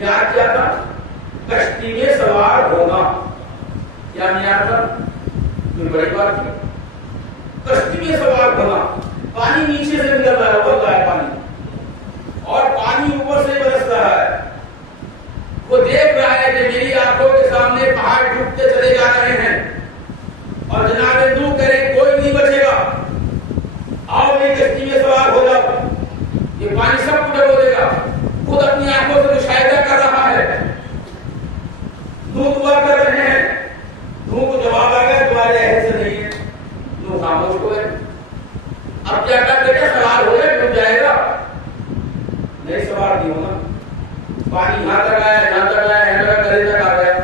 معیار کیا تھا؟ کشتی میں سوار ہونا. کیا معیار تھا؟ کوئی بڑی بات تھی؟ کشتی میں سوار ہونا. پانی نیچے سے نکل رہا ہے, ابل رہا ہے پانی, اور پانی اوپر سے برس رہا ہے. وہ دیکھ رہا ہے کہ میری آنکھوں کے سامنے پہاڑ ڈوبتے چلے جا رہے ہیں, اور جناب نوح کہہ رہے کوئی نہیں بچے گا, آؤ میری کشتی میں سوار ہو جاؤ, یہ پانی سب کو ڈبو دے گا. خود اپنی آنکھوں سے مشاہدہ کر رہا ہے. نوح دعا کر رہے ہیں, نوح کو جواب آ گیا تمہارے عہد سے نہیں ہے. نوح خاموش ہو گئے. اب کیا کرتے ہیں؟ سوار ہو گئے, ڈوب جائے گا. نہیں سوار نہیں ہونا. پانی یہاں تک آیا, یہاں تک آیا, یہاں تک گلے تک آ گیا.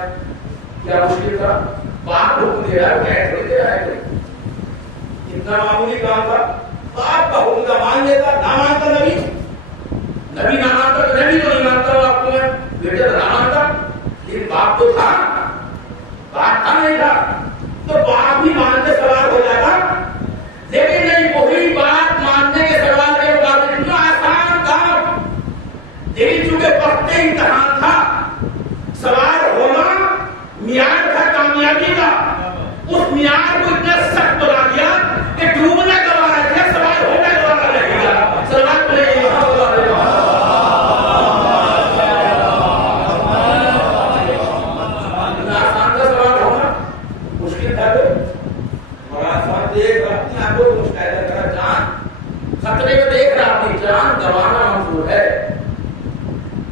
کیا مشکل تھا؟ باپ حکم دے رہا ہے, بیٹھ نہیں دے رہا ہے کوئی. کتنا معمولی کام تھا. باپ کا حکم کا مان لیتا, نہ مانتا نبی, نبی نہ مانتا, نبی تو نہیں مانتا, آپ کو بیٹا تو نہ مانتا, لیکن باپ تو تھا, باپ تھا نہیں تھا تو باپ بھی مانتے سوار ہو جاتا. لیکن نہیں, وہی بات ماننے کے سوال کے مقابلے اتنا آسان کام, لیکن چونکہ وقت امتحان تھا, سوار ہونا معیار تھا کامیابی کا, اس معیار کو اتنا سخت بنا دیا کہ ڈوبنا گوارا ہے, سوار ہونا گوارا رہے گا. سوال آسان تھا سوار ہونا, مشکل تھا. اور آسان دیکھ اپنی آنکھوں کو مشاہدہ کرا, جان خطرے میں دیکھ رہا, اپنی جان گوانا منظور ہے.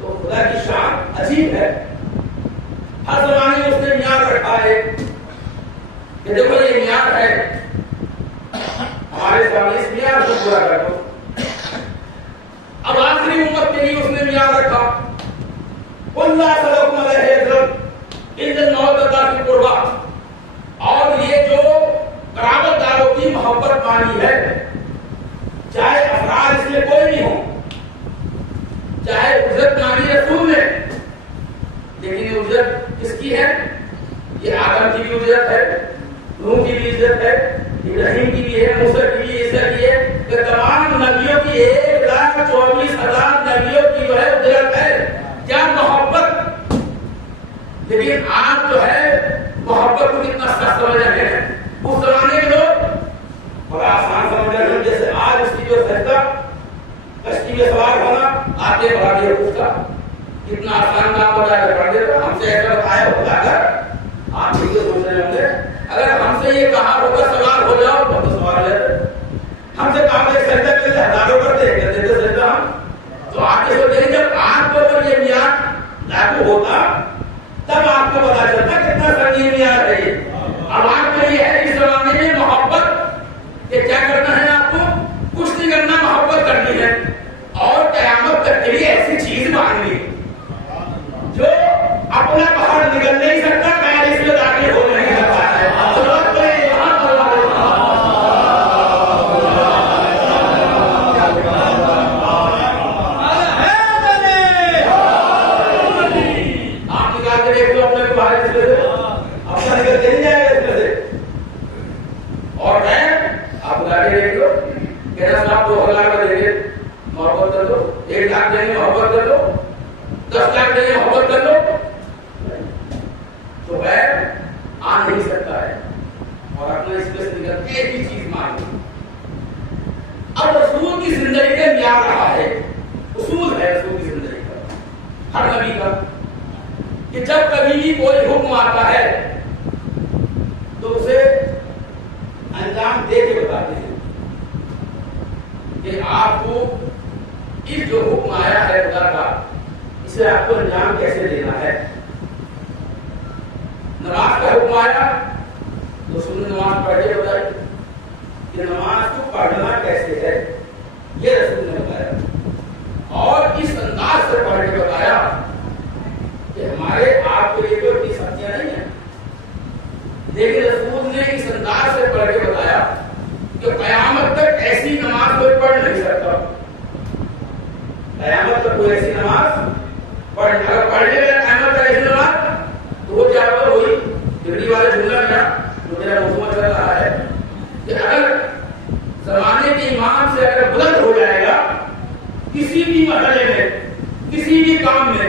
تو خدا کی شان عجیب ہے. ہر زمانے میں اس نے معیار رکھا ہے کہ دیکھو یہ معیار ہے, ہمارے سامنے اس معیار کو پورا کر دو. اب آخری امت کے لیے اس نے معیار رکھا, اللہ صلی اللہ علیہ وسلم ان الموت کا قربا. اور یہ جو قرابت داروں کی محبت مانی ہے, چاہے افراد اس میں کوئی نہیں ہو, چاہے اجرت مانی رسول نے, لیکن یہ اجرت کس کی ہے؟ یہ آدم کی بھی اجرت ہے, نوح کی بھی اجرت ہے, ابراہیم کی بھی ہے, موسیٰ کی بھی, عیسیٰ کی ہے, کہ تمام نبیوں کی 1,24,000 نبیوں کی جو ہے اجرت ہے. کیا محبت! لیکن آج جو ہے محبت کو کتنا سخت سمجھ رہے ہیں. اس زمانے کے لوگ بڑا آسان سمجھ رہے ہیں, جیسے آج اس کی جو سجدہ کشتی میں سوار ہونا آتے بڑھا دیا اس کا کتنا آسان کام ہو جائے گا. پڑھ دے ہم سے ایسا بتایا ہوگا, اگر آپ یہ سوچ رہے ہوں گے اگر ہم سے یہ کہا ہوگا سوار ہو جاؤ تو سوار لیتے. ہم سے کہا کہ سجدہ کے لیے ہزاروں کرتے کہتے تھے سجدہ ہم, تو آپ یہ سوچیں جب آپ کے اوپر یہ معیار لاگو ہوتا تب آپ کو پتا چلتا کتنا سنگین معیار ہے یہ. اب آپ کو یہ ہے اس زمانے میں محبت کہ کیا کرنا ہے, آپ کو کچھ نہیں کرنا, محبت کرنی ہے اور قیامت تک کے لیے ایسی چیز مانگنی جو اپنا باہر نکل نہیں سکتا, پیر اس میں داخل ہو نہیں سکتا ہے. آپ نکال کے دیکھ لو اپنے باہر اس میں سے, اپنا نکل کے نہیں جائے گا اس میں سے. اور میں آپ نکال کے دیکھ لو, کہنا صاحب 2,000 کا دیں گے محبت کر دو, 1 لاکھ دیں گے محبت کر دو, 10 لاکھ دیں گے محبت کر دو, تو غیر آ نہیں سکتا ہے. اور اپنا اس میں سے نکل کے ایک ہی چیز مانگی. اب رسول کی زندگی کا معیار رہا ہے, اصول ہے رسول کی زندگی کا ہر نبی کا, کہ جب کبھی بھی کوئی حکم آتا ہے تو اسے انجام دے کے بتاتے ہیں کہ آپ کو اس جو حکم آیا ہے خدا کا, اسے آپ کو انجام کیسے دینا ہے. نماز کا حکم آیا تو رسول نے نماز پڑھ کے بتائی کہ نماز کو پڑھنا کیسے ہے, یہ رسول نے بتایا. اور اس انداز سے پڑھ کے بتایا کہ ہمارے آپ کے لیے تو اتنی سختیاں نہیں ہیں, لیکن رسول نے اس انداز سے پڑھ کے بتایا کہ قیامت تک ایسی نماز کوئی پڑھ نہیں سکتا. قیامت تک کوئی ایسی نماز اگر پڑھنے میں قیامت تک ایسی نماز تو وہ کیا ہوگا, وہی دلی والے جملہ میں جو میرا موضوع چل رہا ہے کہ اگر زمانے کے امام سے اگر بلند ہو جائے گا کسی بھی مرحلے میں, کسی بھی کام میں,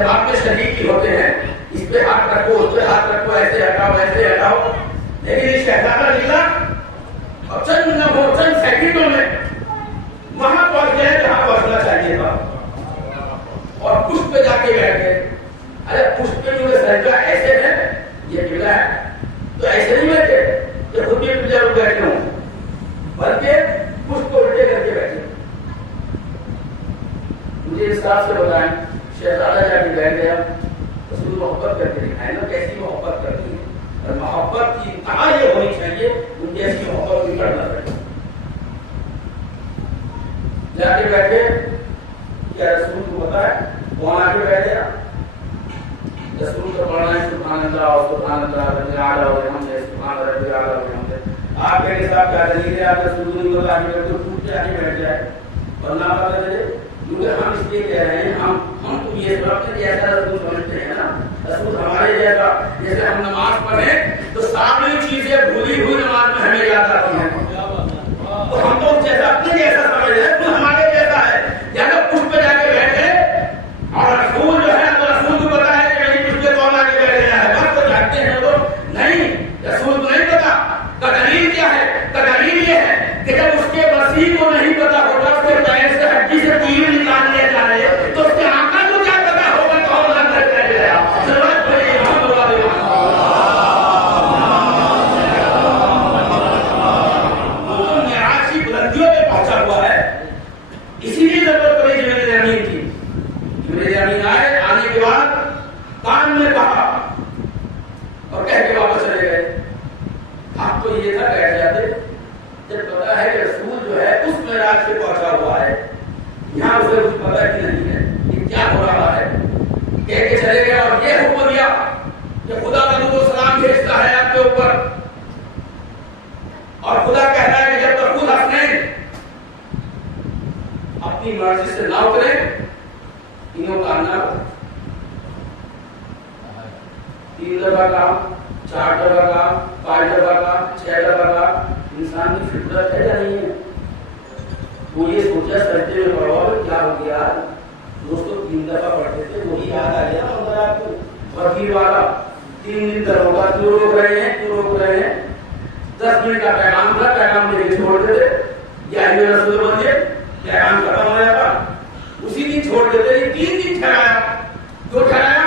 جب آپ میں شریک ہی ہوتے ہیں اس پہ ہاتھ رکھو اس پہ ہاتھ رکھو ایسے ہٹاؤ ویسے ہٹاؤ، لیکن یہ شہزادہ نکلا اور چند سیکنڈوں میں وہاں پہنچ گئے جہاں پہنچنا چاہیے تھا اور پشت پہ جا کے بیٹھ گئے. ارے پشت پہ جو سجدہ ایسے ہے یہ قبلہ ہے تو ایسے نہیں بیٹھے کہ خود بھی قبلہ پر بیٹھے ہوں بلکہ پشت کو الٹے کر کے بیٹھے. مجھے اس طرح سے بتائیں شہزادہ جا کے بیٹھ گیا رسول محبت کر کے دکھائے نا کیسی محبت کرتی ہے اور محبت کی انتہا یہ ہونی چاہیے ان جیسی محبت بھی کرنا چاہیے. جا کے بیٹھے کیا رسول کو پتا ہے کون آ کے بیٹھ گیا؟ رسول کو پڑھنا ہے سبحان اللہ رب اعلیٰ و حمد سبحان ربی اعلیٰ و حمد. آپ کے حساب کیا دلیل ہے؟ آپ رسول کو آ کے بیٹھے ٹوٹ کے آ کے بیٹھ جائے اور نہ پتہ چلے. کیونکہ ہم اس لیے کہہ رہے ہیں ہم تو یہ سمجھتے ہیں جیسا رسول سمجھتے ہیں نا رسول ہمارے جیسا. جیسے ہم نماز پڑھیں تو ساری چیزیں بھولی ہوئی نماز میں ہمیں یاد آتی ہیں تو ہم تو جیسا اپنے جیسا سمجھ رہے ہیں تو ہمارے جیسا ہے. یا تو پشت پہ جا کے بیٹھے اور رسول جو ہے تو رسول کو پتا ہے کہ میری پشت پہ کون آ کے بیٹھ گیا ہے بس تو جاگتے ہیں تو نہیں رسول کو نہیں پتا. کا دلیل کیا ہے؟ کا دلیل یہ ہے کہ جب اس کے وسیع کو نہیں پتا ہوگا اس کے پیر سے ہڈی سے تیر نکال لیا جائے تو اس کے آقا کو کیا پتا ہوگا کون اندر کر گیا. ضرورت پڑی ہم لوگوں کو معراج کی بلندیوں پہ پہنچا ہوا ہے. اسی لیے ضرورت پڑی جبریل امین کی. جبریل امین آئے آنے کے بعد کان میں کہا اور کہہ کے واپس چلے گئے. آپ تو یہ تھا بیٹھ جاتے جب پتا ہے کہ رسول جو ہے اس معراج سے پہنچا ہوا ہے یہاں اسے کچھ پتا ہی نہیں ہے کہ کیا ہو رہا ہے. کہہ کے چلے گئے اور یہ حکم دیا کہ خدا درود و سلام بھیجتا ہے آپ کے اوپر اور خدا کہتا ہے کہ جب تک خود حسنین اپنی مرضی سے نہ اترے انہوں کا نہ 3 دفعہ کام 4 دفعہ کام 5 دفعہ کام 6 دفعہ کام انسان کی فطرت ہے یا نہیں ہے؟ وہ یہ سوچا سجدے میں پڑھو کیا ہو گیا دوستوں 3 دفعہ پڑھتے تھے وہی یاد آ گیا اندر آپ کو وکیل والا 3 دن تک ہوگا کیوں روک رہے ہیں 10 منٹ کا پیغام تھا پیغام دے کے چھوڑ دیتے یا رسول بنیے پیغام ختم ہو جاتا اسی دن چھوڑ دیتے. 3 دن ٹھہرایا کیوں ٹھہرایا؟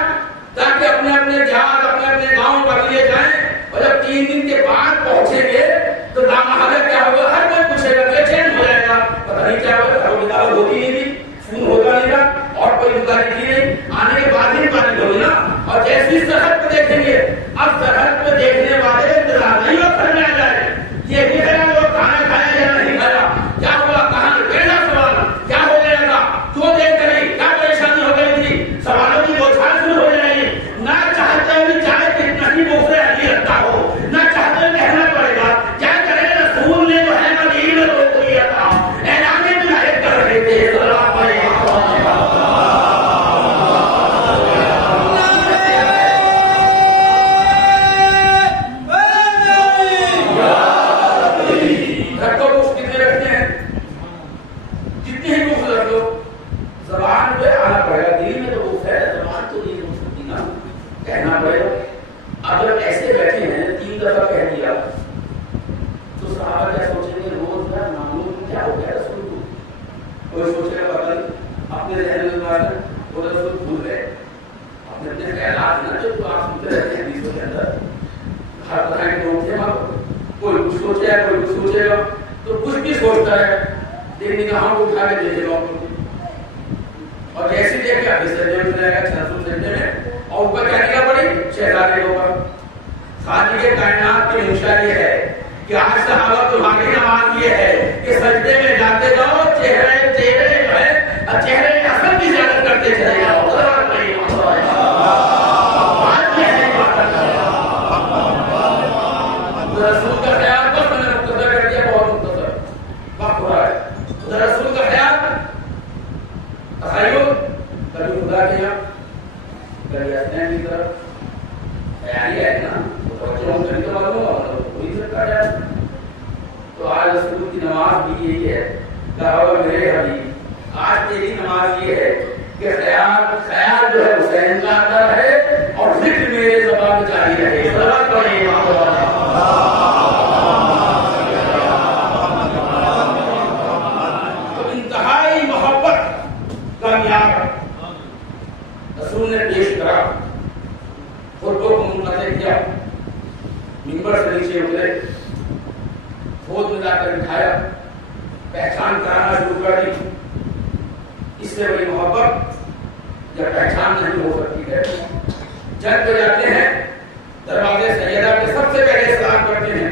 تاکہ اپنے اپنے جہاز اپنے گاؤں پر لیے جائیں اور جب 3 دن کے بعد پہنچیں گے تو لامحالہ کیا ہوگا ہر کوئی پوچھے گا بے چین ہو جائے گا پتہ نہیں کیا ہوگا خبر کتاب ہوتی نہیں تھی فون ہوتا نہیں تھا اور کوئی دکان تھی نہیں. آنے کے بعد ہی بات ہوگی نا اور جیسی سرحد پہ دیکھیں گے اب سرحد پہ دیکھنے والے انتظار نہیں ہو گھر میں آ جائے یہ بھی ہے وہ کھانا کھایا یا نہیں کھایا کیا ہوا کہاں پہلا سوال کیا ہو گیا تھا کیوں دیکھ کری کیا پریشانی ہو گئی تھی سوالوں کی بوچھار شروع ہو جائے گی. نہ چاہتے ہوئے چاہے کتنا ہی دوسرے علی رکھتا ہو نہ چاہتے ہوئے کہنا پڑے گا کیا کرے رسول نے جو ہے مدینہ روک لیا تھا اعلان ولایت کر رہے تھے. اور جیسے دیکھ کے سجدے میں جائے گا 600 سجدے میں اور اوپر کیا کیا پڑی شہزادے کے اوپر. خالق کائنات کی منشا یہ ہے کہ آج صحابہ تمہاری نماز یہ ہے کہ سجدے میں جاتے جاؤ چہرے جو ہے چہرے حسن کی زیارت کرتے چلے جاؤ. رسول کا خیال بس میں نے مختصر کر دیا بہت مختصر وقت ہو رہا ہے. رسول کا خیال تخیل کبھی خدا کے یہاں کبھی حسنین کی طرف خیالی ہے نا تو آج رسول کی نماز بھی یہی ہے. کہا میرے حبیب آج تیری نماز یہ ہے کہ خیال جو ہے حسین کا آتا ہے اور ذکر میرے زبان میں جاری رہے. تو انتہائی محبت کا معیار رسول نے پیش کرا، خطبوں کو منقطع کیا، منبر سے نیچے اترے، گود میں جا کر بٹھایا، پہچان کرانا شروع کر دی. اس سے بڑی محبت یا پہچان نہیں ہو سکتی ہے. جنگ پہ جاتے ہیں، دروازے سیدہ پہ سب سے پہلے سلام کرتے ہیں،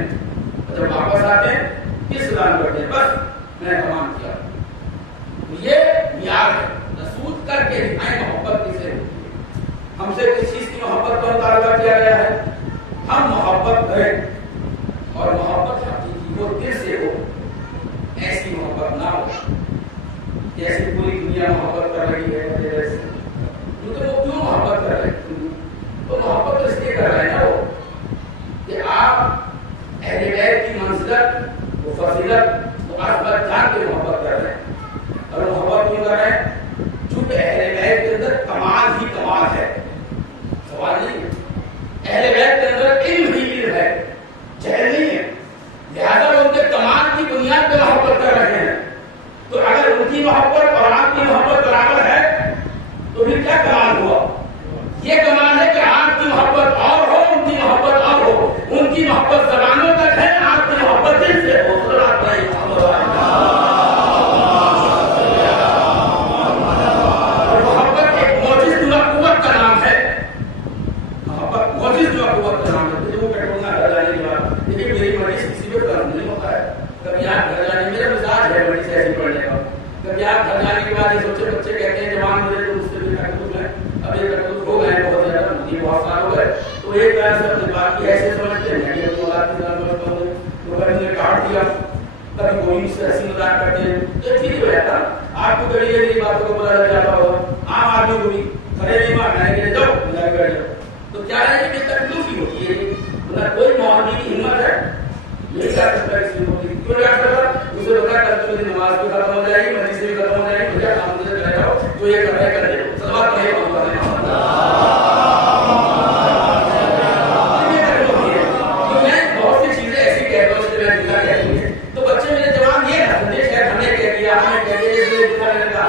جب واپس آتے ہیں پھر سلام کرتے ہیں، بس میں نے تمام کیا. یہ معیار ہے. رسول کر کے دکھائیں محبت کسے. ہم سے کس چیز کی محبت کا مطالبہ کیا گیا ہے؟ ہم محبت کریں اور محبت حقیقی وہ دل سے ہو. ایسی محبت نہ ہو جیسے پوری دنیا محبت کر رہی ہے. کیونکہ وہ کیوں محبت کر رہے ہیں؟ تو محبت تو اس لیے کر رہے ہیں نا وہ کہ آپ اہل بیت کی منزلت وہ فضیلت وہ عظمت جان کے محبت کر رہے ہیں. اور محبت کیوں کر رہے ہیں؟ چونکہ اہل بیت کے اندر کمال ہی کمال ہے. سوال نہیں ہے. اہل بیت کے اندر علم ہی علم ہے، جہل نہیں ہے. لہذا وہ ان کے کمال کی بنیاد پہ محبت کر رہے ہیں. تو اگر ان کی محبت اور آپ کی محبت برابر ہے تو پھر کیا کمال ہوا؟ یہ کمال ہے کہ آپ کی محبت اور ہو، ان کی محبت اور ہو. ان کی محبت زبانوں تک ہے، آپ کی محبت دل سے ہو. اور محبت ایک معجز دعا قوت کا نام ہے. محبت معجز دعا قوت کا نام ہے. وہ پیٹرول نہ گھر جانے کے بعد لیکن میری مریض کسی پہ قرض نہیں ہوتا ہے. کبھی آپ گھر جانے میرا مزاج ہے مریض ایسی پڑھنے کا. کبھی آپ گھر جانے کے بعد یہ سوچے بچے کہتے ہیں جوان میرے تو مجھ سے بھی تکلیف ہے. اب یہ تکلیف ہو گئے بہت زیادہ، مجھے بہت سال ہو گئے. تو ایک طرح سے اپنی بات کی ایسے سمجھتے ہیں کہ اپنی اولاد کے ساتھ سمجھتا ہوں تو کبھی نے کاٹ دیا، کبھی کوئی اس سے ہنسی مذاق کرتے ہیں. تو ٹھیک ہو جاتا. آپ کو کبھی میری باتوں کو پتا لگ جاتا ہوگا. عام آدمی کو بھی کھڑے نہیں مارنا ہے کہ جاؤ مذاق کر جاؤ. تو کیا ہے کہ تکلیف ہی ہوتی ہے. کوئی مولوی کی ہمت ہے نہیں کر سکتا اس کی ہوتی. کیوں نہیں کر سکتا؟ اسے بتا کل تو میری نماز بھی ختم ہو جائے گی، مجلس بھی ختم ہو جائے گی، مجھے کام سے کر جاؤ تو یہ کر رہے کر دے. صلوات پڑھیں بہت سی چیزیں ایسی کہتا ہوں جس میں دکھا کہتی ہے. تو بچے میرے جوان یہ ہے شاید ہم نے کہہ دیا ہم نے کہہ دیا دکھا لگنے کا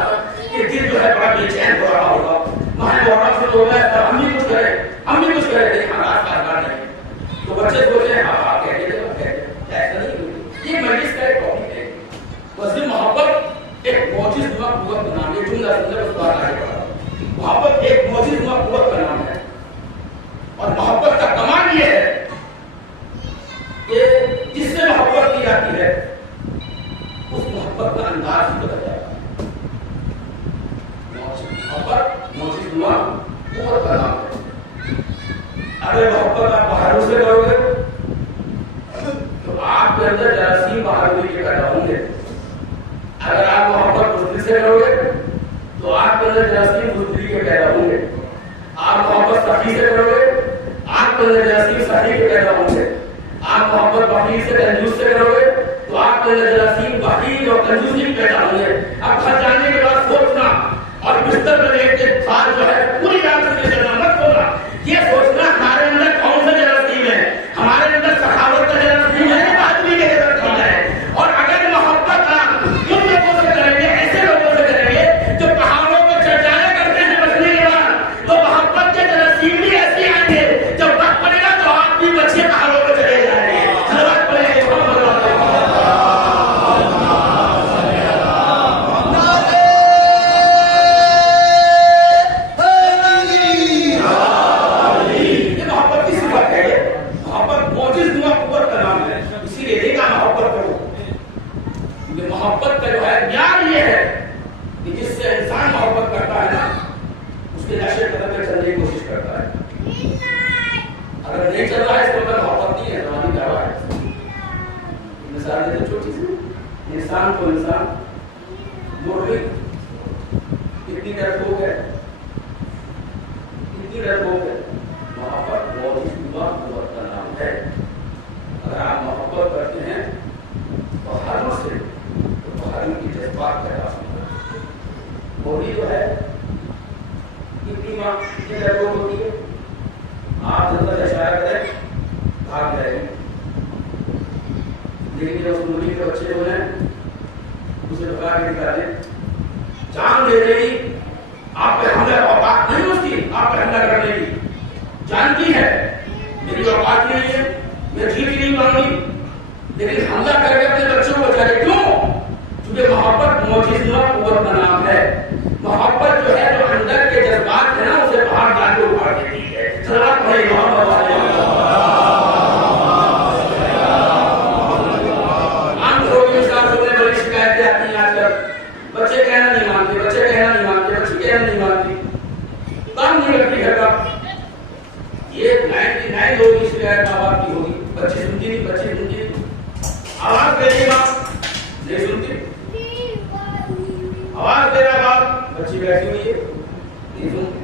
کہ دل جو ہے بڑا بے چین ہو رہا ہوگا. وہاں محرم سے ہو رہا ہے ہم بھی کچھ کریں، ہم بھی کچھ کریں لیکن حالات کارگر نہیں. تو بچے سوچے ہیں ہاں کہہ دے تو کہہ دے. ایسا نہیں ہوتی. یہ مجلس کا ایک ٹاپک ہے. مسجد محبت ایک معجز دعا قوت کا نام ہے. جملہ سمجھے اس بات آگے بڑھا. محبت ایک معجز دعا قوت کا نام ہے. اور محبت کا کمال یہ ہے کہ جس سے محبت کی جاتی ہے اس محبت کا انداز ہی بدل جاتا ہے. محبت معجز دعا قوت کا نام ہے. اگر محبت آپ باہر سے کرو گے تو آپ کے اندر جراثیم باہر کے پیدا ہوں گے. اگر آپ محبت بزدلی سے کرو گے تو آپ کے اندر جراثیم بزدلی کے پیدا ہوں گے. آپ محبت سخی سے کرو گے آپ کے اندر جراثیم سخی کے پیدا ہوں گے. آپ محبت بخیل سے کنجوس سے کرو گے تو آپ کے اندر جراثیم بخیل اور کنجوسی کے پیدا ہوں گے. اب گھر جانے کے بعد سوچنا اور بستر میں لیٹ کے ساتھ جو ہے پوری رات سے چلنا مت ہونا. یہ سوچنا ہمارے اندر کون سا جراثیم ہے. ہمارے اندر سخاوت کا جراثیم ہے کہ آدمی کے جراثیم ہے. اور اگر محبت آپ ان لوگوں سے کریں گے، ایسے لوگوں سے کریں گے جو پہاڑوں کو چڑھایا کرتے ہیں بچنے کے بعد، تو محبت کے جراثیم بھی ایسے آئیں گے جب وقت پڑے گا تو آپ بھی بچے پہاڑوں کو چلے جائیں گے. چوٹ ہوتی ہے آپ جب تک اشارہ کریں بھاگ جائے گی. لیکن اس مرغی کے بچے جو ہیں اسے بتا کے نکالے جان دے رہی آپ پہ حملہ اوقات نہیں ہوتی آپ پہ حملہ کرنے کی جانتی ہے میری اوقات نہیں ہے میں ٹھیک نہیں مانگی لیکن حملہ کر کے اپنے بچوں کو بچا لے. کیوں؟ کیونکہ محبت معجزہ قوت کا نام ہے. محبت جو ہے جو اندر کے جذبات ہیں نا اسے باہر ڈال کے اٹھا دیتی ہے. صلوات پڑھیں محمد والے عام لوگوں کے ساتھ ہونے بڑی شکایتیں آتی ہیں آج کل. بچے کہنا نہیں مانتے بچے کہنا نہیں مانتے بچے کہنا نہیں مانتی کام نہیں لگتی گھر کا. یہ 99 لوگوں کی شکایت ماں باپ کی ہوگی. بچے سنتی نہیں بچے سنتی نہیں آواز دے رہی ماں نہیں سنتی آواز دے رہا باپ بچی بیٹھی ہوئی ہے نہیں سنتی.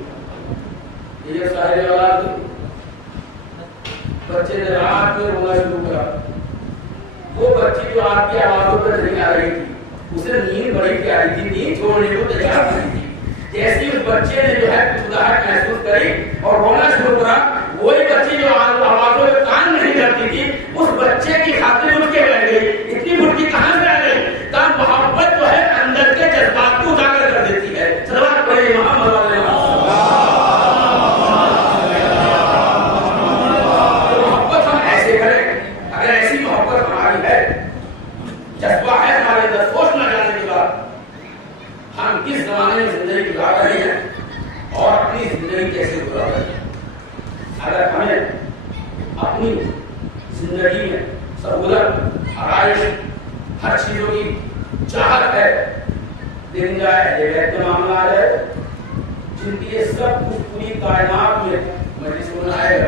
یہ سارے اولاد بچے نے رات میں رونا شروع کرا. وہ بچی جو آپ کی آوازوں پر نہیں آ رہی تھی اسے نیند بڑی پیاری تھی نیند چھوڑنے کو تیار نہیں تھی. جیسی اس بچے نے جو ہے خداہٹ محسوس کری اور رونا شروع کرا وہی بچی جو آوازوں میں کان نہیں کرتی تھی اس بچے کی خاطر اٹھ کے بیٹھ گئی. اتنی بڑی کہاں سے آ گئی؟ تب محبت جو ہے اندر کے جذبات کو اجاگر کر دیتی ہے. صلوات پڑھیں محمد والے محبت ہم ایسے کریں. اگر ایسی محبت ہماری ہے جذبہ ہے ہمارے اندر سوچ نہ جانے کے بعد ہم کس زمانے میں زندگی گزار رہے ہیں اور اپنی زندگی کیسے گزار رہے ہیں. اگر ہمیں اپنی زندگی میں سہولت آرائش ہر چیزوں کی چاہت ہے دن جائے اہل بیت کا معاملہ آ جائے جن کی یہ سب کچھ پوری کائنات میں مجلس میں آئے گا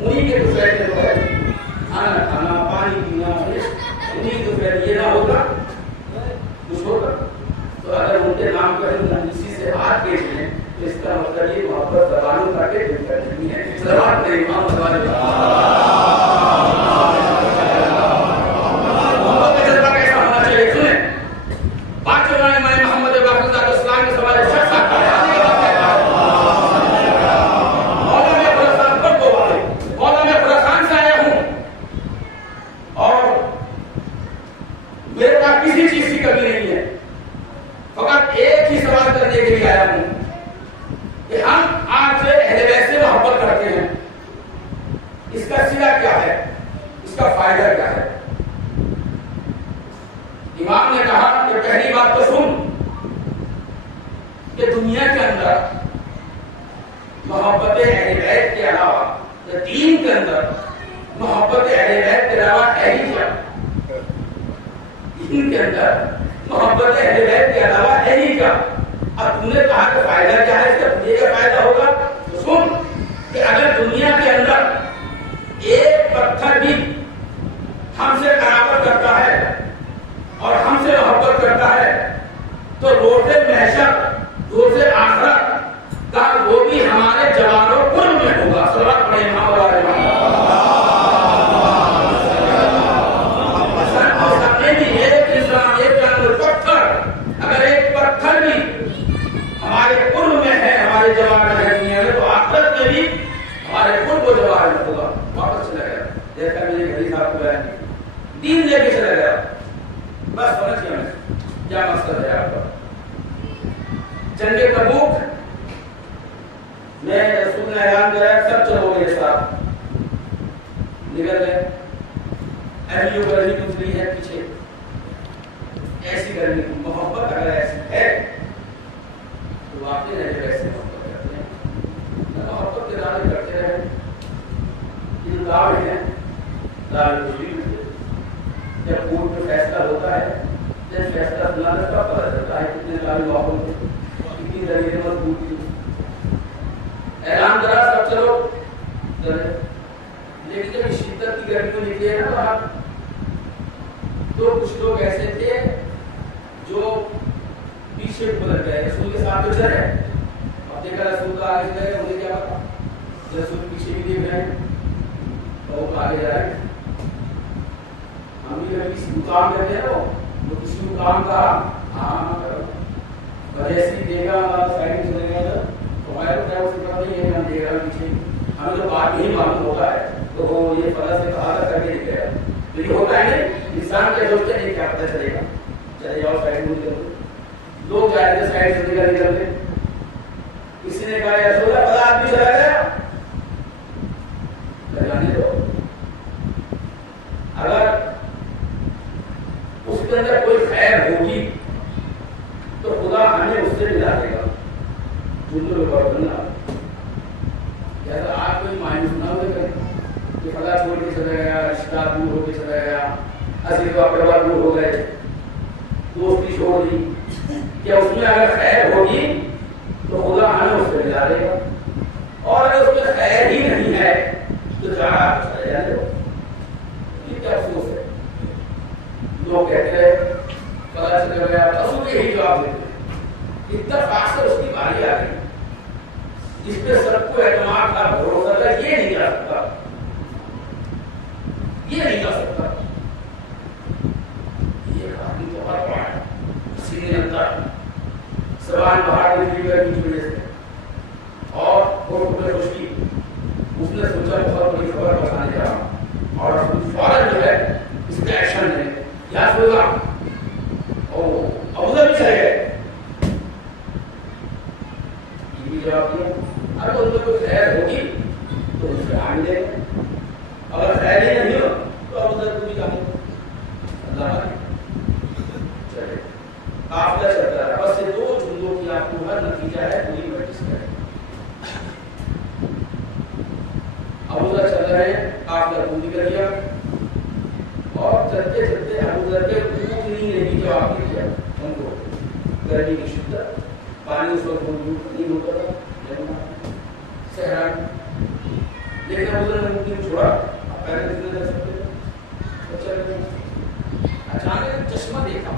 انہیں کے دوسرے جو ہے کھانا کھانا پانی پینا انہیں کے دوسرے یہ نہ ہوگا کچھ ہوگا. تو اگر ان کے نام پر ہم اسی سے ہاتھ کے لیں تو اس کا مطلب یہ محبت زبانوں کا کے دل کا نہیں ہے. صلوات پڑھیں محمد والے محبت کا جذبہ کیسا ہونا چاہیے. سنیں بات چل رہا ہے میں محمد باقر ذات اسلام کے سوال شخص آتا ہے مولا میں خراسان پر دو والے مولا میں خراسان سے آیا ہوں اور میرے پاس کسی چیز کی کمی نہیں ہے فقط ایک ہی سوال کرنے کے لیے آیا ہوں کہ ہم آپ سے اہل بیت سے محبت کرتے ہیں اس کا صلہ کیا ہے اس کا فائدہ کیا ہے. امام نے کہا کہ پہلی بات تو سن کہ دنیا کے اندر محبت اہل بیت کے علاوہ یا دین کے اندر محبت اہل بیت کے علاوہ ہے ہی کیا. دین کے اندر محبت اہل بیت کے علاوہ ہے ہی کیا. اب تم نے کہا کہ فائدہ کیا ہے اس کا دنیا کا فائدہ ہوگا تو سن کہ اگر دنیا کے اندر ایک پتھر بھی ہم سے قرابت کرتا ہے اور ہم سے محبت کرتا ہے تو روز محشر روز آخرت کا وہ بھی ہمارے جوانوں قرب میں ہوگا. صلوات پڑھیں محمد والے اگر ایک پتھر بھی ہمارے قرب میں ہے ہمارے جوان ہے دنیا میں تو آخرت میں بھی ہمارے قرب و جوان میں ہوگا. واپس چلا گیا جیسا میرے گھڑی صاحب کو بیان دین لے کے چلا گیا. بس سمجھ گیا میں کیا مقصد ہے آپ کا. جنگ تبوک میں رسول نے اعلان کرایا سب چلو میرے ساتھ نکل گئے. اہلی و گرمی گزری ہے پیچھے ایسی گرمی محبت اگر ایسی ہے تو واقعی رہے ویسے محبت کرتے ہیں محبت کے دعوے کرتے رہے. یہ دعوے ہیں دعوے خوشی جب کورٹ میں فیصلہ ہوتا ہے جب فیصلہ سنانے کا پتہ چلتا ہے کتنے دعوے واقع ہوتے کتنی ذریعے مضبوط تھی. اعلان کرا سب چلو لیکن جب شدت کی گرمی کو نکلے نا باہر تو کچھ لوگ ایسے تھے جو پیچھے بدل گئے رسول کے ساتھ چل رہے. اب دیکھا رسول کا آگے گئے انہیں کیا پتا رسول پیچھے بھی دیکھ رہے ہیں وہ آگے جا رہے ہیں. ہم بھی کبھی کسی کو کام کرتے ہیں وہ کسی کو کام کہا ہاں کرو اور جیسے ہی دیکھا سائڈ چلے گئے تو ہمارے کو کیا اس طرح نہیں ہے، ہم دیکھ رہے پیچھے ہمیں تو بات نہیں معلوم ہوتا ہے تو وہ یہ فلاں سے کہا تھا کر کے نہیں گیا، لیکن ہوتا ہے نہیں انسان کے دوست نہیں کیا پتہ چلے گا، چلے جاؤ سائڈ میں نکل، لوگ جا رہے تھے سائڈ سے نکل کے، کسی نے کہا یا رسول اللہ فلاں آدمی چلا گیا، لگانے دو، اگر اس کے اندر کوئی خیر ہوگی تو خدا ہمیں اس سے ملا دے گا، جنوں میں بڑھنا جیسا آپ کوئی مایوس نہ ہوئے کریں کہ فلاں چھوڑ کے چلا گیا، رشتہ دور ہو کے چلا گیا، عزیز و اقربا دور ہو گئے، دوستی چھوڑ دی، کیا اس میں اگر خیر ہوگی تو خدا ہمیں اس سے ملا دے گا، اور اگر اس میں خیر ہی نہیں ہے تو جہاں آپ چلے جاتے ہو، یہ کیا افسوس ہے؟ لوگ کہتے ہیں فلاں چلا گیا، رسول یہی جواب دیتے ہیں، اتفاق سے اس کی باری آ گئی، جس پہ سب کو اعتماد تھا، بھروسہ تھا، یہ نہیں جا سکتا، یہ نہیں جا سکتا، یہ آدمی تو بہت بڑا ہے، سینے اندر سوال باہر نکلی گئی بیچ میں سے، اور وہ ٹوٹے خشکی، اس نے سوچا بہت بڑی خبر بتانے جا رہا ہوں، اور فوراً جو ہے اس کا ایکشن ہے، کیا ہوگا؟ ابوذر بھی چلے گئے، یہ بھی جواب دیا، اگر ان کو خیر ہوگی تو اس سے آنے دیں گے، اگر خیر ہی نہیں ہو تو ابوذر کو بھی جانے اللہ چلے قافلہ چلتا ہے، بس یہ دو جملوں کی آپ کو ہر نتیجہ ہے پوری پریکٹس کریں۔ ابوذر چل رہے ہیں، قافلہ کو نکل گیا، اور چلتے چلتے ابوذر کے اونٹنی نے بھی جواب دے دیا ان کو، گرمی کی شدت، پانی اس وقت موجود نہیں ہوتا تھا صحرا، لیکن ابوذر نے اونٹنی چھوڑا، اب پہلے کتنے جا سکتے تھے، چل رہے ہیں، اچانک چشمہ دیکھا،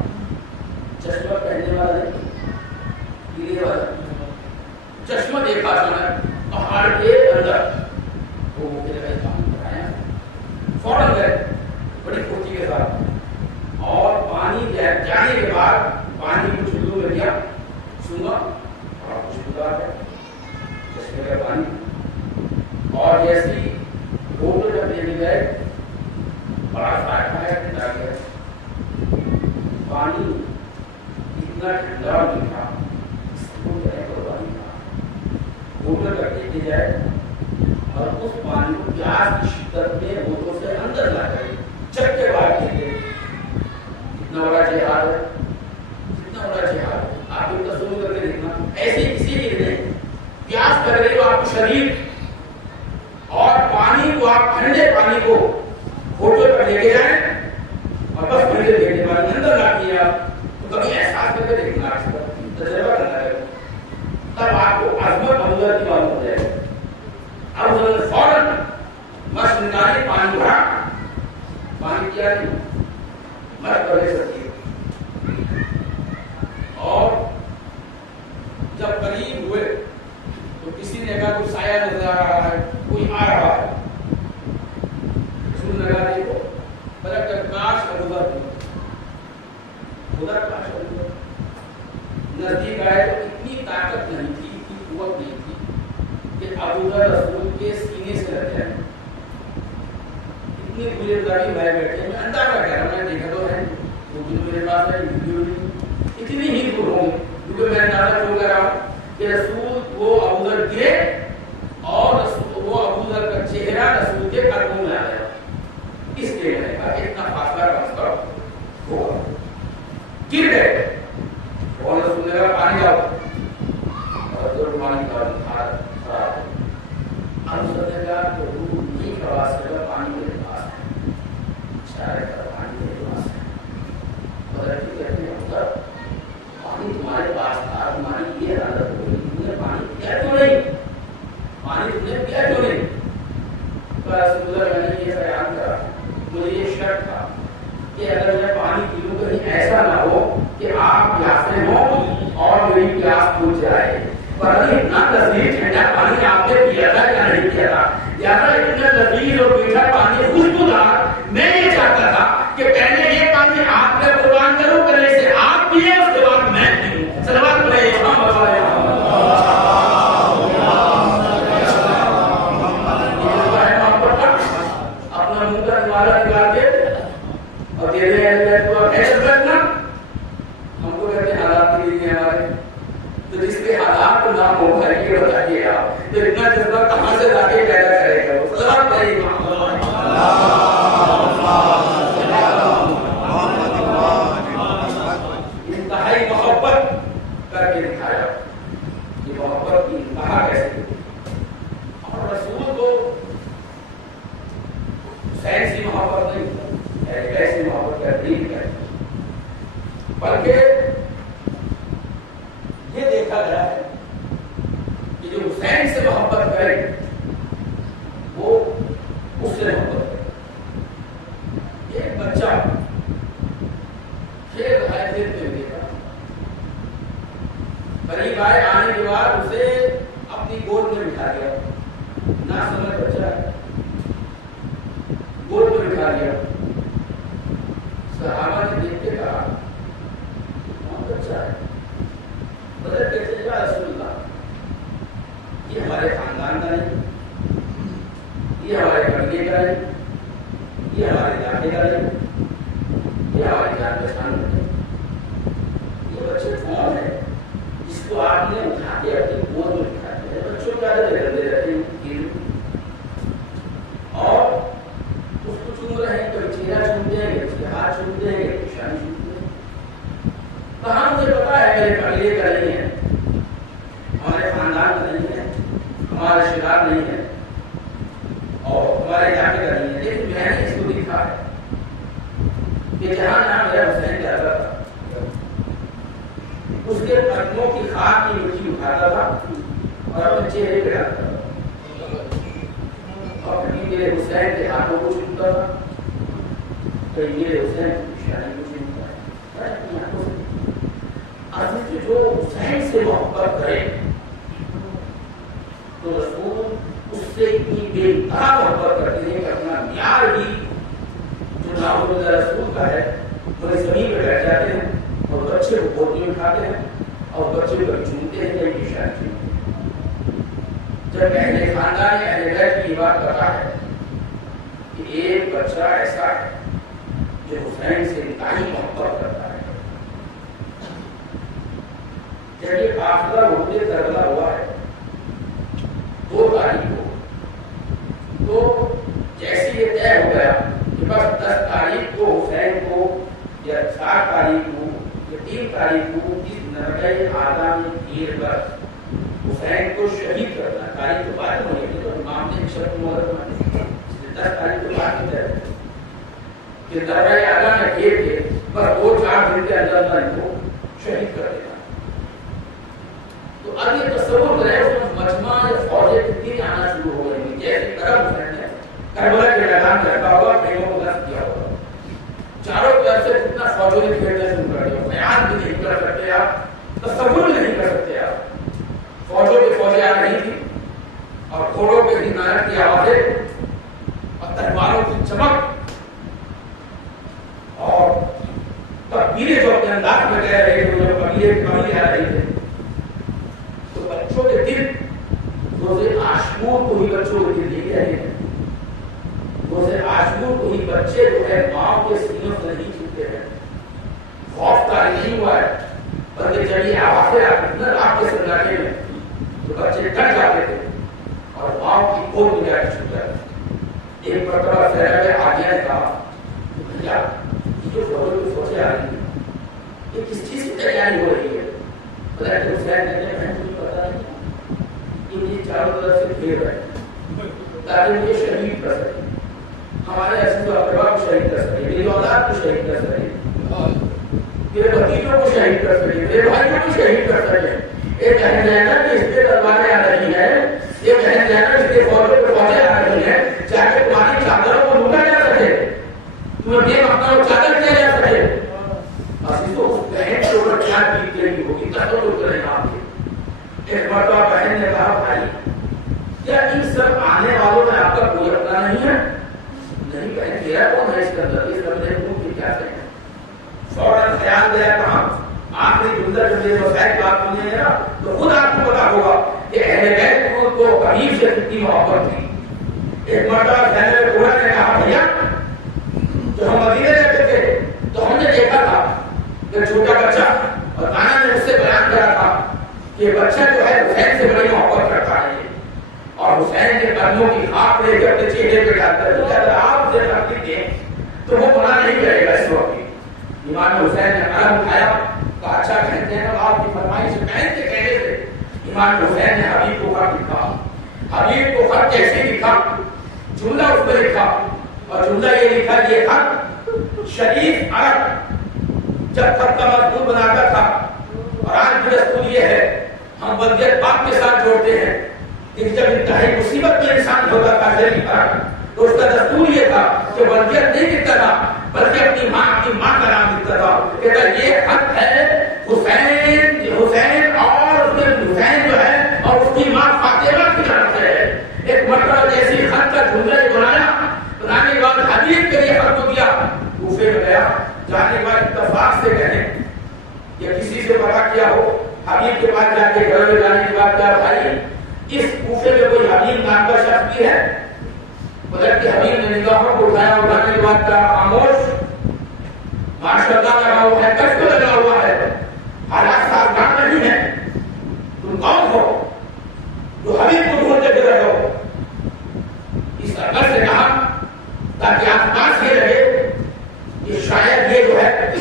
چشمہ پہننے والا پیلے والا چشمہ دیکھا اچانک پہاڑ کے اندر، وہ پانی بڑھایا، فوراً گئے بڑی پھرتی کے ساتھ، اور پانی جانے کے بعد پانی کو چلو میں دیا، سنگا اور خوشبودار ہے چشمے کا پانی، اور جیسی بوتل جب لے گئے بڑا فائدہ ہے ٹھنڈا گیا، پانی اتنا ٹھنڈا نہیں تھا، بوتل رکھ دی جائے اور اس پانی کو پیاس کی شدت میں بوتل سے اندر لا کر چک کے باہر نکلے، کتنا بڑا جہاد ہے، کتنا بڑا جہاد ہے، آپ کو تصور کر کے دیکھنا، ایسے کسی بھی نہیں پیاس کر رہی ہو آپ کو شریر، اور پانی کو آپ ٹھنڈے پانی کو بوتل پر لے کے جائیں اور بس ٹھنڈے ٹھنڈے پانی اندر لا کیا، تو کبھی احساس کر کے دیکھنا، تجربہ کرنا ہے، تب آپ کو عظمت ابوذر کی معلوم ہو جائے گی۔ ابوذر نے فوراً مشق نکالی، پانی بھرا، پانی کیا نہیں مشق کر لے سکتی، اور جب قریب ہوئے تو کسی نے کہا کوئی سایہ نظر آ رہا ہے، کوئی آ رہا ہے، سن لگا دیکھو پلٹ کر کاش ابوذر خدا کاش ابوذر نزدیک آئے تو اتنی طاقت نہیں تھی، اتنی قوت نہیں تھی کہ ابوذر رسول کے سینے سے لگ جائے، اتنی بری داری بھائی بیٹھے، میں اندازہ کر رہا ہوں، میں دیکھا تو ہے لیکن میرے پاس ہے ویڈیو نہیں، اتنی ہی دور ہوں گے، کیونکہ میں اندازہ کیوں کر رہا ہوں کہ رسول وہ ابوذر گرے اور وہ ابوذر کا چہرہ رسول کے قدموں میں آ گیا، اس لیے میں نے کہا اتنا فاصلہ کم کرو، ہوگا گر گئے، اور رسول نے کہا پانی لاؤ، اور ضرور پانی لاؤ، خراب ابوذر نے کہا کہ روح نہیں آواز کرے گا، پانی میرے پاس ہے، اشارے کر پانی میرے پاس ہے، اور کہتے ہیں ابوذر پانی تمہارے پاس تھا، تمہاری یہ حالت ہو گئی، تم نے پانی پیا کیوں نہیں، پانی تم نے پیا کیوں نہیں، رسول اللہ میں نے یہ بیان کرا، مجھے یہ شک تھا کہ اگر میں پانی پی لوں کہیں ایسا نہ ہو کہ آپ پیاسے ہوں اور میری پیاس بجھ جائے، پر اتنا لذیذ ٹھنڈا پانی آپ نے پیا تھا یا نہیں پیا تھا، زیادہ اتنا لذیذ اور میٹھا پانی خوشبودار، میں یہ چاہتا تھا کہ پہلے یہ پانی آپ کا قربان کروں، پہلے سے آپ پیے، اس کے بعد میں پیوں، صلوات علیہ جذبہ کہاں سے لا کے پیدا کرے گا؟ وہ سلام کرے گا انتہائی محبت کر کے دکھایا کہ محبت کی انتہا کیسے ہوتی ہے۔ اور رسول کو حسین سے محبت نہیں، ایسی محبت کا دین ہے، بلکہ یہ دیکھا گیا ہے کہ جو حسین سے محبت کرے وہ اس سے محبت کرے۔ ایک بچہ کھیل رہا ہے، کھیلتے ہوئے دیکھا، قریب آئے، آنے کے بعد اسے اپنی گود میں بٹھا دیا، نہ سمجھ بچہ ہے، گود میں بٹھا دیا۔ صحابہ نے دیکھ کے کہا کون بچہ ہے؟ بدر کہتے ہیں یا رسول اللہ یہ ہمارے خاندان کا نہیں، یہ ہمارے قبیلے کا نہیں، یہ ہمارے علاقے کا نہیں، یہ ہماری جان پہچان نہیں، یہ بچے کون ہے جس کو آپ نے اٹھا کے اپنی گود میں بٹھا دیا؟ بچوں کا گندے رہتے ہیں اور اس کو چوم رہے ہیں، کبھی چہرہ چومتے ہیں، اس کے ہاتھ چومتے ہیں، نشانی چومتے ہیں۔ کہاں مجھے پتا ہے میرے قبیلے کا نہیں ہے، ہمارے خاندان کا نہیں ہے، ہمارے رشتے دار نہیں ہے اور ہمارے علاقے کا نہیں ہے، لیکن میں نے اس کو دیکھا ہے کہ جہاں جہاں میرا حسین جاتا تھا اس کے قدموں کی خاک کی مٹی اٹھاتا تھا اور اپنے چہرے پہ ڈالتا تھا، اور کبھی میرے حسین کے ہاتھوں کو چومتا تھا، کبھی میرے حسین کی نشانی کو چومتا تھا۔ عزیز جو حسین سے محبت کرے تو رسول اس سے اتنی بے انتہا محبت کرتے ہیں کہ اپنا معیار بھی جو نام رسول کا ہے وہ زمین پہ بیٹھ جاتے ہیں اور بچے کو گود میں اٹھاتے ہیں اور بچے کو چومتے ہیں یا نشان چومتے ہیں۔ جب اہل خاندان اہل بیت کی بات کرتا ہے کہ ایک بچہ ایسا ہے جو حسین سے انتہائی محبت کرتا ہے۔ جب یہ قافلہ ہوتے کربلا ہوا ہے 2 تاریخ کو، تو جیسے یہ طے ہو گیا کہ بس 10 تاریخ کو حسین کو یا 7 تاریخ کو یا 3 تاریخ کو اس نرگے اعلیٰ میں گیر کر حسین کو شہید کرنا، تاریخ تو بعد میں ہوئی تو امام نے شرط مہر مانی 10 تاریخ کے بعد میں طے کہ نرگے اعلیٰ میں گیر کے بس 2-4 دن کے اندر ان کو شہید کر دینا۔ تو اب یہ تصور کریں اس میں مجمع یا فوجیں کتنی آنا شروع ہو گئی ہیں، جیسے کرم حسین نے کربلا کے میدان میں رکھا ہوا پھیلوں کو نصب کیا ہوا، چاروں طرف سے کتنا فوجوں نے گھیرنا شروع کر دیا، بیان بھی نہیں کر سکتے آپ، تصور بھی نہیں کر سکتے آپ۔ فوجوں کی فوجیں آ رہی تھی اور گھوڑوں کے حمایت کی آوازیں اور تلواروں کی چمک اور تکبیریں جو اپنے انداز میں کہہ رہے تھے، جو قبیلے آ رہے تھے، تو بچوں کے دل روزے عاشور کو ہی بچوں کے دل نہیں رہے ہیں، روزے عاشور کو ہی بچے جو ہے ماں کے سینوں سے نہیں چھوٹتے ہیں، خوف کا نہیں ہوا ہے، بلکہ جب یہ آوازیں آتی نا رات کے سناٹے میں تو بچے ڈر جاتے تھے اور ماں کی گود میں جا کے چھوٹ جاتے۔ ایک مرتبہ صاحب آگیا نے کہا بھیا یہ جو فوجوں کی فوجیں آ رہی ہیں یہ کس چیز کی تیاری ہو رہی ہے؟ حسین کہتے ہیں مجھے پتا نہیں کہ یہ چاروں طرف سے گھیر رہے ہیں تاکہ مجھے شہید کر سکے، ہمارے عزیز و اقربا کو شہید کر سکے، میری اولاد کو شہید کر سکے، میرے بھتیجوں کو شہید کر سکے، میرے بھائیوں کو شہید کر سکے۔ ایک کہنے لگا کہ اس کے تلواریں آ رہی ہیں، ایک کہنے لگا اس کے فوجوں پہ فوجیں آ رہی ہیں، چاہے تمہاری چادروں کو لوٹا جا سکے، تمہیں بے مقدار چادر کیا جا سکے۔ عزیزوں اس بہن کے اوپر کیا بیت رہی ہوگی، تصور کریں آپ کے۔ ایک مرتبہ بہن نے کہا بھائی کیا ان سب آنے والوں میں آپ کا کوئی اپنا نہیں ہے؟ نہیں بہن تیرا کون ہے اس کے اندر، اس بندے کو کیا کہیں؟ فوراً خیال دیا کہاں آخری جملہ جب میرے وسائل بات سنیں گے نا تو خود آپ کو پتا ہوگا کہ اہل بیت کو قریب سے کتنی محبت تھی۔ ایک مرتبہ زینب بن عمرہ نے کہا بھیا جو ہم مدینے رہتے تھے تو ہم نے دیکھا تھا کہ چھوٹا بچہ، اور کانا نے اس سے بیان کرا تھا کہ بچہ جو ہے حسین سے بڑی محبت کرتا ہے، اور حسین کے قدموں کی خاک لے کے اپنے چہرے پہ ڈالتا ہے. تو اگر آپ سے تکلیف دیں تو وہ منع نہیں کرے گا اس وقت. امام حسین نے قلم اٹھایا کہا اچھا کہتے ہیں آپ کی فرمائش سے پہنتے کہنے سے. امام حسین نے حبیب کو خط لکھا. حبیب کو خط کیسے لکھا؟ جملہ اس میں لکھا اور جملہ یہ لکھا یہ خط شریف عرب جب خط کا مضمون بناتا تھا اور آج بھی دستور یہ ہے ہم بلدیت پاک کے ساتھ جوڑتے ہیں کہ جب انتہائی مصیبت میں انسان ہوتا تھا شریف عرب تو اس کا دستور یہ تھا کہ بلدیت نہیں لکھتا تھا بلکہ اپنی ماں کا نام لکھتا تھا. کہتا یہ خط ہے حسین اور اس میں حسین جو ہے اور اس کی ماں فاطمہ کی طرف سے ہے. ایک مرتبہ جیسی خط کا جملہ بنانے کے بعد حبیب کے لیے خط کو دیا. کوفے میں گیا جانے کے بعد اتفاق سے کہیں یا کسی سے پتا کیا ہو حبیب کے پاس جا کے گھر میں جانے کے بعد کیا بھائی اس کوفے میں کوئی حبیب نام کا شخص بھی ہے؟ مگر کہ حبیب نے نگاہوں کو اٹھایا. اٹھانے کے بعد کہا خاموش ماشاء اللہ لگا ہوا ہے کشف لگا ہوا ہے حالات سازگار نہیں ہے. تم کون ہو جو حبیب کو ڈھونڈتے پھر رہے ہو؟ اس اگر سے کہا تاکہ آپ پاس یہ لگے کہ شاید یہ جو ہے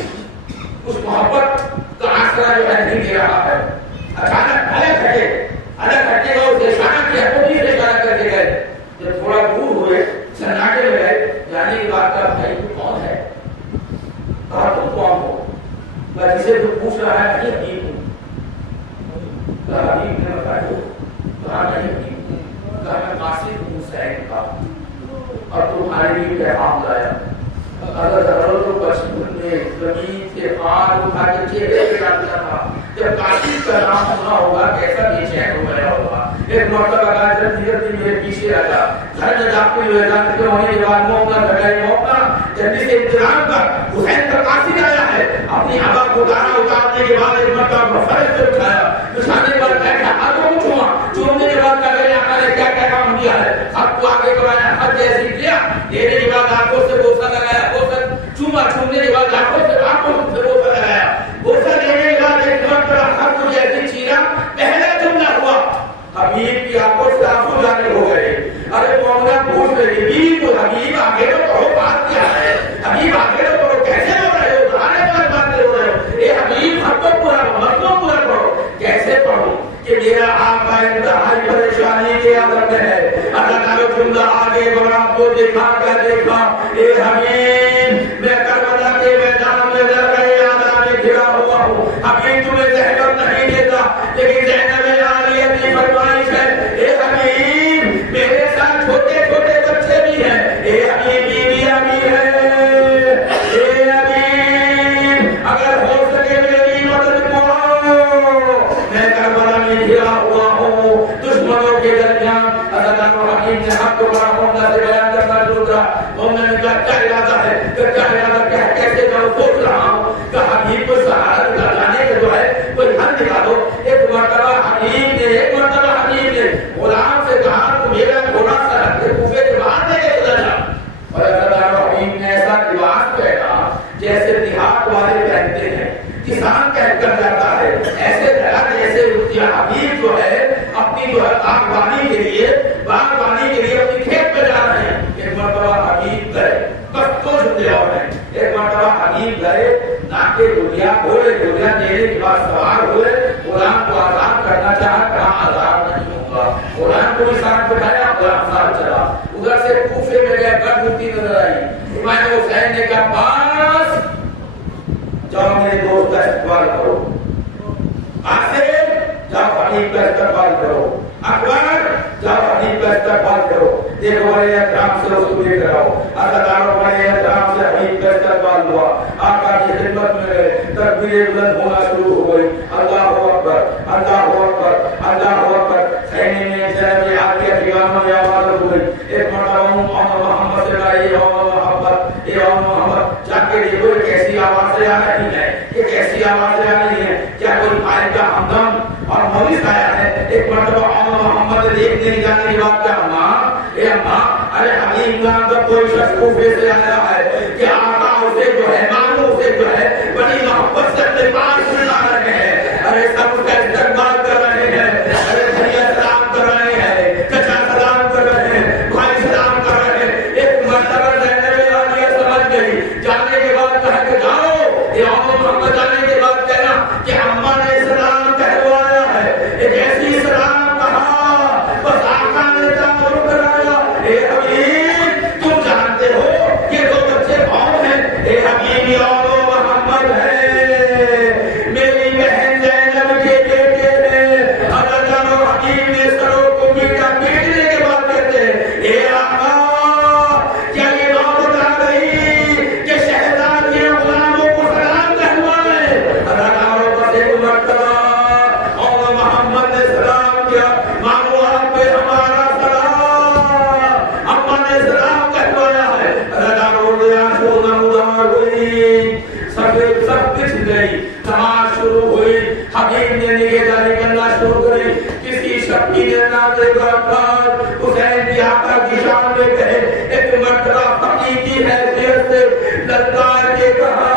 اس محبت کا آسرا جو ہے نہیں دے رہا ہے. اچانک الگ ہٹے گا اسے اشارہ کیا تو بھی اشارہ کر کے گئے. جب تھوڑا دور ہوئے سناٹے میں گئے جانے کی بات کا بھائی تو کون ہے؟ کہا تم کون ہو؟ جسے تو پوچھ رہا ہے نہیں حبیب ہوں. کہا حبیب نے بتایا کہا نہیں حبیب ہوں. کہا میں قاصد ہوں حسین کا اور تمہارے لیے پیغام لایا. اگر ضرور تو بچپن میں زمین سے پار اٹھا کے چہرے پہ ڈالتا تھا. جب قاصد کا نام سنا ہوگا کیسا بے چین ہو گیا ہوگا. ایک مرتبہ کہا جب میرے پیچھے آیا گھر میں جاتے ہوئے جانتے ہونے کے بعد موقع لگائے موقع جلدی سے انتظام کر حسین کا قاصد آیا ہے. اپنی ہوا کو اتارنے کے بعد ایک مرتبہ فرض سے اٹھایا اٹھانے کے بعد بیٹھا ہاتھوں کو چھوا چومنے کے بعد میرے آقا نے کیا کیا کام کیا ہے اب کو آگے بڑھایا خط جیسے کیا دینے کے بعد آنکھوں سے بوسہ لگایا بوسہ چومنے کے بعد آنکھوں سے بوسہ لگایا. بوسہ لینے کے بعد ایک مرتبہ خط کو جیسے چیرا پہلا جملہ ہوا حبیب کی آنکھوں سے آنسو جانے ہو گئے. ارے مومنہ پوچھ رہی حبیب تو حبیب آگے تو کہو بات کیا ہے حبیب آگے تو کہو کیسے ہو رہے ہو کہانے پر باتیں ہو رہے ہو. اے حبیب خط کو پورا پڑھو کیسے پڑھو کہ میرا آقا انتہائی پریشانی کے عدم ہے. اللہ تعالیٰ جملہ آگے بڑھا کو دکھا کر دیکھا اے حبیب میں کربلا کے میدان میں لڑکے یاد آنے گھرا ہوا ہوں. حبیب تمہیں زحمت نہیں دیتا لیکن زینب عالیہ کی فرمائش ہے اے حبیب میرے ساتھ چھوٹے چھوٹے بچے بھی ہیں. اے حبیب بیویاں بھی ہیں. اے حبیب اگر ہو سکے میری مدد کرو میں کربلا میں گھرا ہوا ہوں دشمنوں کے درمیان. اللہ حبیب نے حق کو بڑا معاملہ سے بیان کرنا شروع کرا. انہوں نے کہا کیا ارادہ ہے کیا ارادہ کیا کیسے جاؤ سوچ رہا ہوں کہ حبیب کو سہارا دلانے کا جو ہے کوئی حل نکالو. ایک مرتبہ حبیب نے غلام سے کہا تو میرا گھوڑا سرحد کے کوفے کے باہر لے کے چلا جا. اور اللہ حبیب نے ایسا لباس پہنا جیسے دیہات والے پہنتے ہیں کسان پہن کر جاتا ہے ایسے طرح جیسے حبیب جو ہے اپنی جو ہے باغبانی کے لیے اپنی کھیت پہ جا رہے ہیں. ایک مرتبہ حبیب گئے بس دو جملے اور ہیں. ایک مرتبہ حبیب گئے ناکے گھوڑیا دینے کے بعد سوار ہوئے غلام کو آزاد کرنا چاہا کہاں آزاد نہیں ہوگا. غلام کو بھی ساتھ بٹھایا غلام ساتھ چلا. ادھر سے کوفے میں گئے گھر ملتی نظر آئی. امام حسین نے کہا بس جاؤ میرے دوست کا استقبال کرو. آصف جاؤ حبیب کا استقبال کرو. اکبر جاؤ حبیب کا استقبال کرو. دیکھو بڑے احترام سے اس کو لے کر آؤ. عزاداروں بڑے احترام سے حبیب کا استقبال ہوا. آقا کی خدمت میں گئے تکبیریں بلند ہونا شروع ہو گئی. اللہ اکبر اللہ اکبر اللہ اکبر. خیمے میں جناب عالیہ کی آمد آواز ہو گئی. ایک مرتبہ محمد سے لائی محمد اے محمد جا کے دیکھو کیسی آوازیں آ رہی ہیں یہ کیسی آوازیں آ رہی ہیں کیا کوئی بھائی کا ہمدم اور مریض آیا ہے. ایک مرتبہ محمد دیکھنے جانے کے بعد کیا اے اماں ارے حبیب نام کا کوئی شخص کوفے سے آیا ہے کہ آقا اسے جو ہے مانو اسے جو ہے بڑی محبت سے اپنے پاس لا رہے ہیں. ارے سب اس کا استقبال کر رہے ہیں. ارے بھیا سلام کر رہے ہیں چچا کہ آقا کی شان میں کہے ایک مرتبہ فقیر کی حیثیت سے للکار کے کہا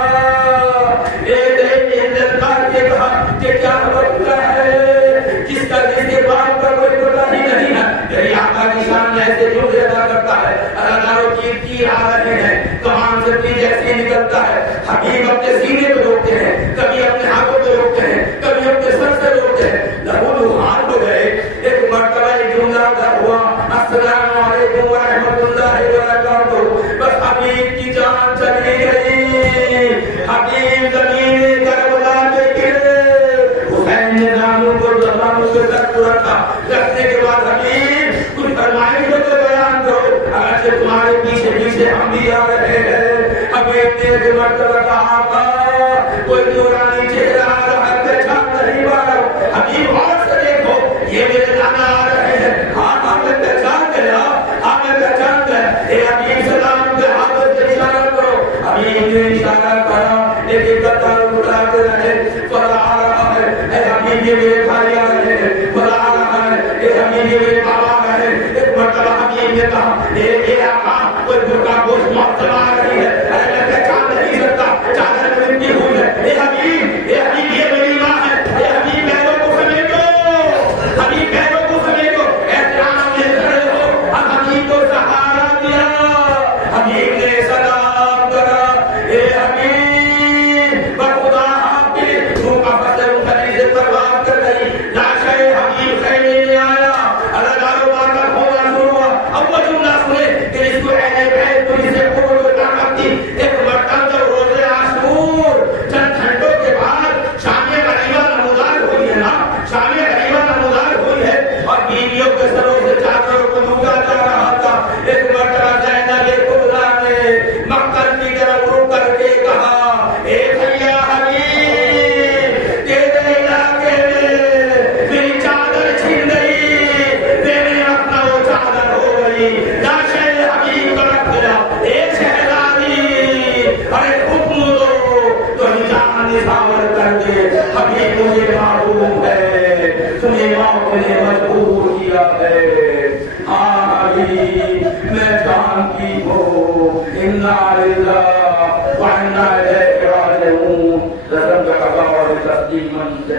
للکار کے کہا کہ کیا وقت ہے جس کا جس کے بات کا کوئی پتہ ہی نہیں ہے. میری آقا کی شان میں ایسے جو ادا کرتا ہے اللہ تیر آ رہے ہیں کمان سے تیر جیسے نکلتا ہے. حبیب اپنے سینے پہ روکتے ہیں, کبھی اپنے ہاتھوں پہ روکتے ہیں, کبھی اپنے سر سے روکتے ہیں. لہو ہاتھ ہو گئے. ایک مرتبہ ایک جملہ ادا ہوا السلام علیکم ورحمۃ اللہ وبرکاتہ. بس حبیب کی جان چلی گئی. حبیب زمین کربلا پہ گرے. حسین نے دانوں کو زبانوں کے سر کو رکھا. رکھنے کے بعد حبیب کچھ فرمائش ہو تو بیان کرو اگرچہ تمہارے پیچھے پیچھے ہم بھی آ رہے ہیں. حبیب نے ایک مرتبہ کہا تھا کوئی نورانی چہرہ آ رہا ہے پہچان نہیں پا رہا ہوں. حبیب غور سے دیکھو یہ میرے نانا آ رہے ہیں. ہاں میں پہچان گیا, ہاں میں پہچان گیا. اے حبیب سلام کے ہاتھ سے اشارہ کرو. حبیب نے اشارہ کرا. ایک قطار اٹھاتے رہے. فلا آ رہا ہے. اے حبیب یہ میرے بھائی آ رہے ہیں. فلا آ رہا ہے. اے حبیب یہ میرے بابا آ رہے ہیں. ایک مرتبہ حبیب نے کہا اے آقا کوئی برقع گوشت محتم آ رہی ہے. ارے میں پہچان نہیں سکتا, چادر میں مٹی ہوئی ہے. اے حبیب یہ میری ماں ہے. اے حبیب پیروں کو سمیٹو. حبیب پیروں کو سمیٹو. احترام میں کھڑے ہو. اب حبیب کو سہارا دیا. حبیب نے سلام کرا. اے حبیب بخدا آپ کے منہ کا فصل خلی سے برباد کر گئی. لاشے حبیب خیمے میں آیا. اللہ کاروبار کا کھولا شروع ہوا. اب وہ جملہ سنے کہ اس کو اہل بیت کو اسے قبول و طاقت دی. ایک مرتبہ جب روزے عاشور چند گھنٹوں کے بعد شام غریبہ نمودار ہوئی ہے نا, شام غریبہ نمودار ہوئی ہے اور بیویوں کے سروں سے چادروں کو لوٹا جا رہا تھا. ایک مرتبہ زینب کبریٰ نے مقتل کی طرف رک کر کے کہا اے بھیا حبیب تیرے علاقے میں میری چادر چھن گئی. میرے اپنا وہ چادر ہو گئی. لاشے حبیب کو رکھ دیا. اے شہزادی ارے حکم دو تو جان نثار کر دے. حبیب مجھے معلوم ہے تمہیں موت نے مجبور کیا ہے. ہاں حبیب میں جانتی ہوں انا للہ وانا الیہ راجعون. رسم کا قضا اور تسلیم من سے